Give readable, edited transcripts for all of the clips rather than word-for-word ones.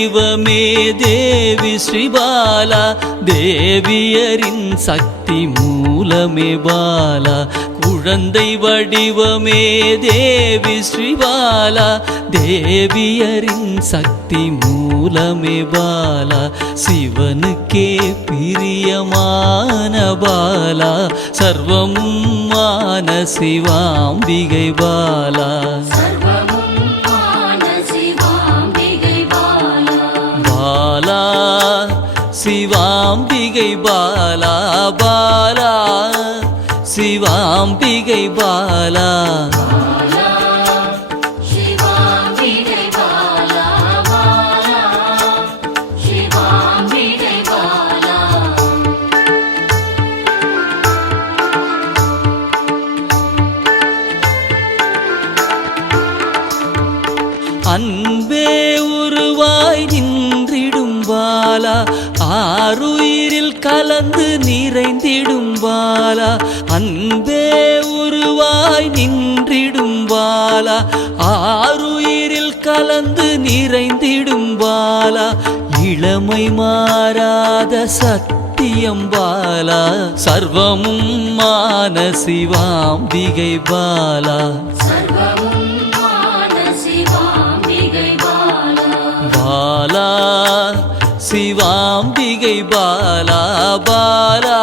வடிவமே தேவி ஸ்ரீபாலா, தேவியரின் சக்தி மூலமே பாலா. குழந்தை வடிவமே தேவி ஸ்ரீபாலா, தேவியரின் சக்தி மூலமே பாலா. சிவனுக்கே பிரியமான பாலா, சர்வமும் மான சிவாம்பிகை பாலா. பாலா சிவாம்பிகை பாலா, பாலா சிவாம்பிகை பாலா. அன்பே உருவாய் நின்றிடும் பாலா, ஆருயிரில் கலந்து நிறைந்திடும் பாலா. அன்பே உருவாய் நின்றிடும் பாலா, ஆருயிரில் கலந்து நிறைந்திடும் பாலா. இளமை மாறாத சத்தியம் பாலா, சர்வமும் மான சிவாம்பிகை பாலா. பாலா சிவாம்பிகை பாலா, பாலா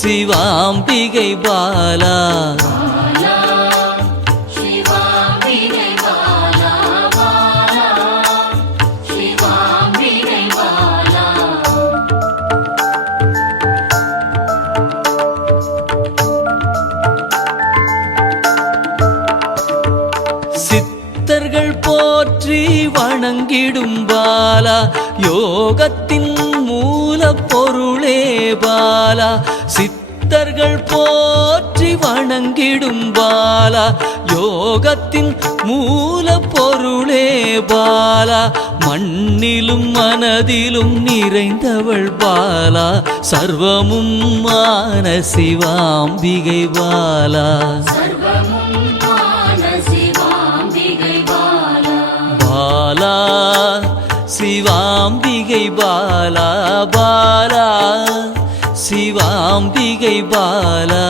சிவாம்பிகை பாலா. சித்தர்கள் போற்றி வணங்கிடும் பாலா, யோகத்தின் மூல பொருளே பாலா. சித்தர்கள் போற்றி வணங்கிடும் பாலா, யோகத்தின் மூல பொருளே பாலா. மண்ணிலும் மனதிலும் நிறைந்தவள் பாலா, சர்வமும் மான சிவாம்பிகை பாலா. பாலா சிவாம்பிகை பாலா, பாலா சிவாம்பிகை பாலா.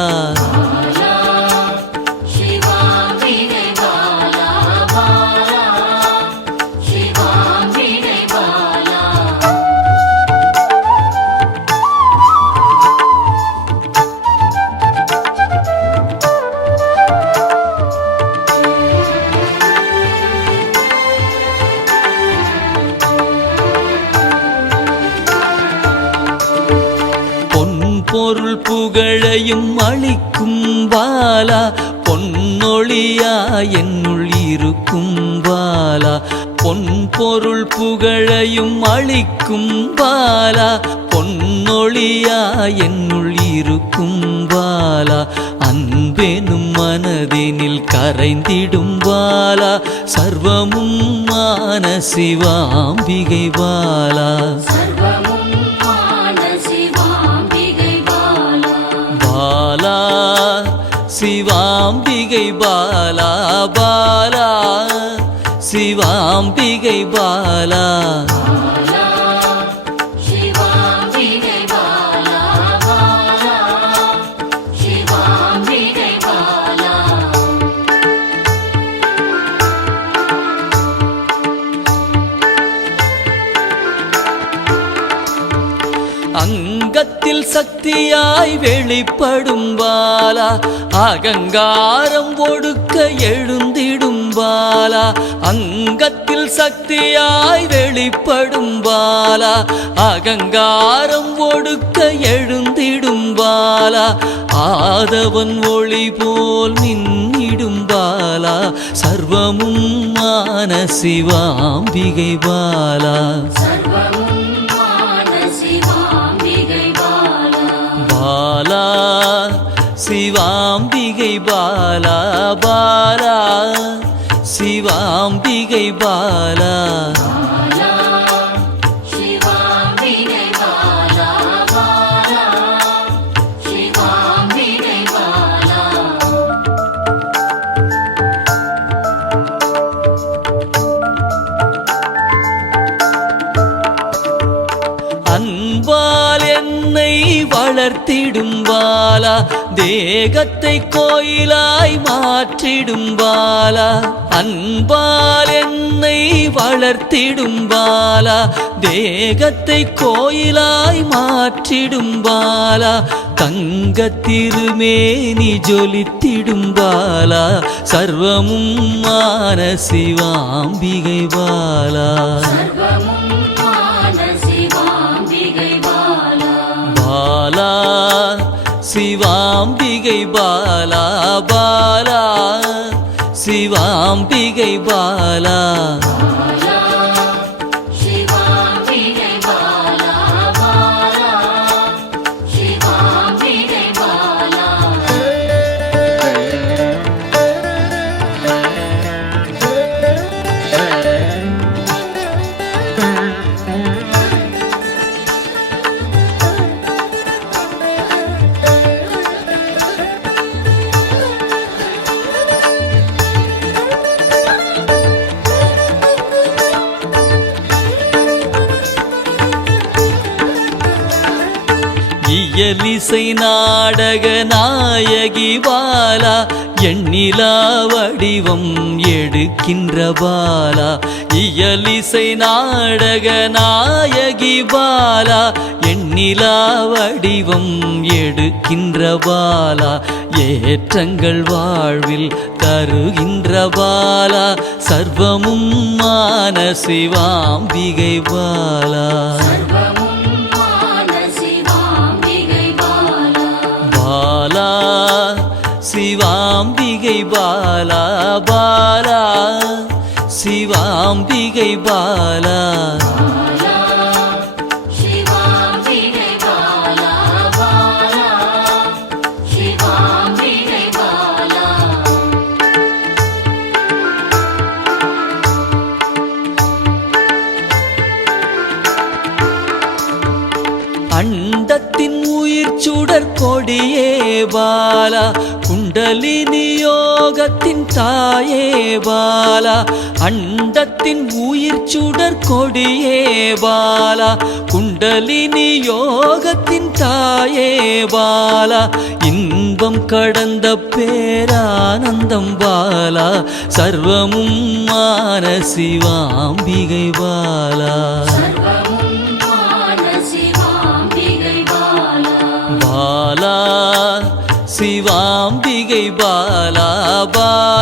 பொருள் புகழையும் அளிக்கும் பாலா, பொன்னொழியா என்னுள் இருக்கும் பாலா. பொன் பொருள் புகழையும் அளிக்கும் பாலா, பொன்னொழியா என்னுள் இருக்கும் பாலா. அன்பெனும் மனதினில் கரைந்திடும் பாலா, சர்வமும் மான சிவாம்பிகை பாலா. பாலா சிவாம்பிகை பாலா, பாலா சிவாம்பிகை பாலா. அங்கத்தில் சக்தியாய் வெளிப்படும் பாலா, அகங்காரம் ஒடுக்க எழுந்திடும் பாலா. அங்கத்தில் சக்தியாய் வெளிப்படும் பாலா, அகங்காரம் ஒடுக்க எழுந்திடும் பாலா. ஆதவன் ஒளி போல் மின்னிடும் பாலா, சர்வமும் மான சிவாம்பிகை பாலா. பாலா சிவாம்பிகை பாலா, பாலா சிவாம்பிகை பாலா. வளர்த்திடும் பாலா தேகத்தை கோயிலாய் மாற்றிடும் பாலா அன்பால் என்னை வளர்த்திடும் பாலா தேகத்தை கோயிலாய் மாற்றிடும் பாலா தங்க திருமேனி ஜொலித்திடும் பாலா சர்வமும் மான சிவாம்பிகை பாலா பாலா சிவாம்பிகை பாலா பாலா சிவாம்பிகை பாலா இயலிசை நாடக நாயகி பாலா எண்ணிலா வடிவம் எடுக்கின்ற பாலா இயலிசை நாடக நாயகி பாலா எண்ணிலா வடிவம் எடுக்கின்ற பாலா ஏற்றங்கள் வாழ்வில் தருகின்ற பாலா சர்வமும் மான சிவாம்பிகை பாலா பாலா சிவாம்பிகை பாலா பாலா சிவாம்பிகை பாலா அண்டத்தின் உயிர் சுடர் கொடியே பாலா குண்டலினி யோகத்தின் தாயே பாலா அண்டத்தின் உயிர் சுடர் கொடியே பாலா குண்டலினி யோகத்தின் தாயே பாலா இன்பம் கடந்த பேரானந்தம் பாலா சர்வமும் மான சிவாம்பிகை பாலா பாலா சிவாம்பிகை பாலா பாலா